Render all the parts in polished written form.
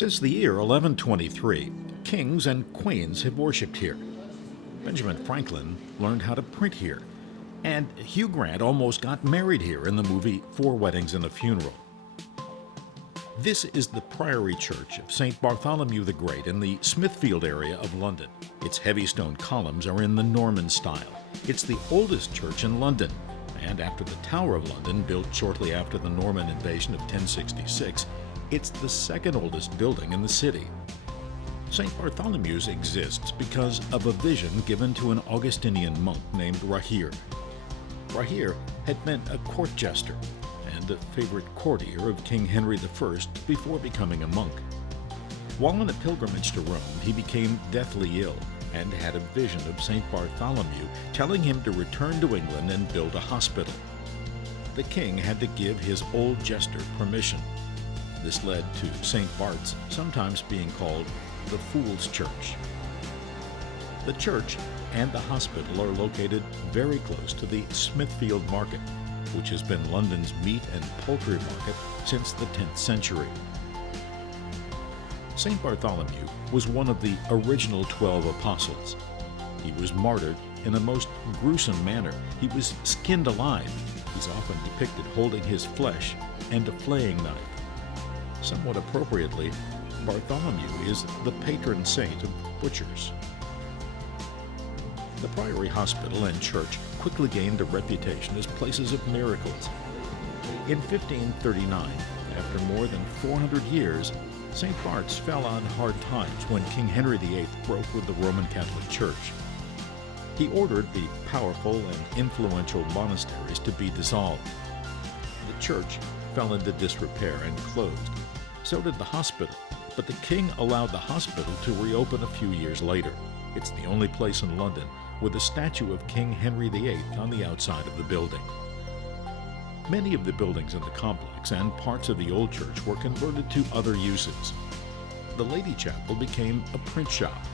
Since the year 1123, kings and queens have worshipped here. Benjamin Franklin learned how to print here, and Hugh Grant almost got married here in the movie Four Weddings and a Funeral. This is the Priory Church of St. Bartholomew the Great in the Smithfield area of London. Its heavy stone columns are in the Norman style. It's the oldest church in London, and after the Tower of London, built shortly after the Norman invasion of 1066, it's the second oldest building in the city. St. Bartholomew's exists because of a vision given to an Augustinian monk named Rahere. Rahere had been a court jester and a favorite courtier of King Henry I before becoming a monk. While on a pilgrimage to Rome, he became deathly ill and had a vision of St. Bartholomew telling him to return to England and build a hospital. The king had to give his old jester permission. This led to St. Bart's sometimes being called the Fool's Church. The church and the hospital are located very close to the Smithfield Market, which has been London's meat and poultry market since the 10th century. St. Bartholomew was one of the original 12 apostles. He was martyred in a most gruesome manner. He was skinned alive. He's often depicted holding his flesh and a flaying knife. Somewhat appropriately, Bartholomew is the patron saint of butchers. The Priory Hospital and church quickly gained a reputation as places of miracles. In 1539, after more than 400 years, St. Bart's fell on hard times when King Henry VIII broke with the Roman Catholic Church. He ordered the powerful and influential monasteries to be dissolved. The church fell into disrepair and closed. So did the hospital, but the king allowed the hospital to reopen a few years later. It's the only place in London with a statue of King Henry VIII on the outside of the building. Many of the buildings in the complex and parts of the old church were converted to other uses. The Lady Chapel became a print shop.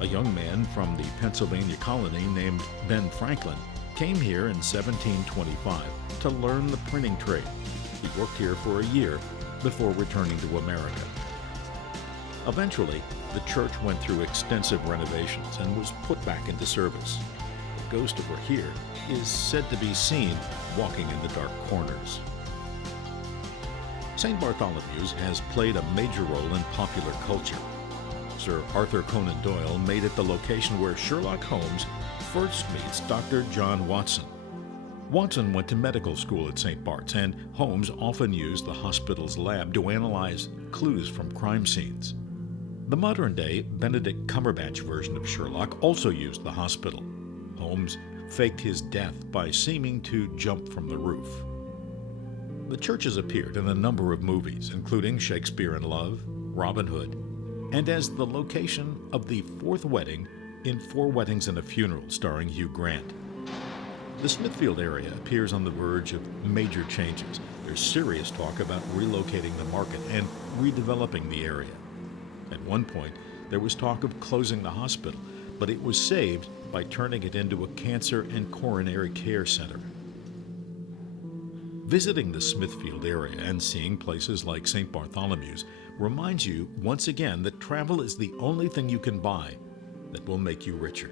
A young man from the Pennsylvania colony named Ben Franklin came here in 1725 to learn the printing trade. He worked here for a year before returning to America. Eventually, the church went through extensive renovations and was put back into service. The ghost of Rahere is said to be seen walking in the dark corners. St. Bartholomew's has played a major role in popular culture. Sir Arthur Conan Doyle made it the location where Sherlock Holmes first meets Dr. John Watson. Watson went to medical school at St. Bart's, and Holmes often used the hospital's lab to analyze clues from crime scenes. The modern-day Benedict Cumberbatch version of Sherlock also used the hospital. Holmes faked his death by seeming to jump from the roof. The church has appeared in a number of movies, including Shakespeare in Love, Robin Hood, and as the location of the fourth wedding in Four Weddings and a Funeral starring Hugh Grant. The Smithfield area appears on the verge of major changes. There's serious talk about relocating the market and redeveloping the area. At one point, there was talk of closing the hospital, but it was saved by turning it into a cancer and coronary care center. Visiting the Smithfield area and seeing places like St. Bartholomew's reminds you once again that travel is the only thing you can buy that will make you richer.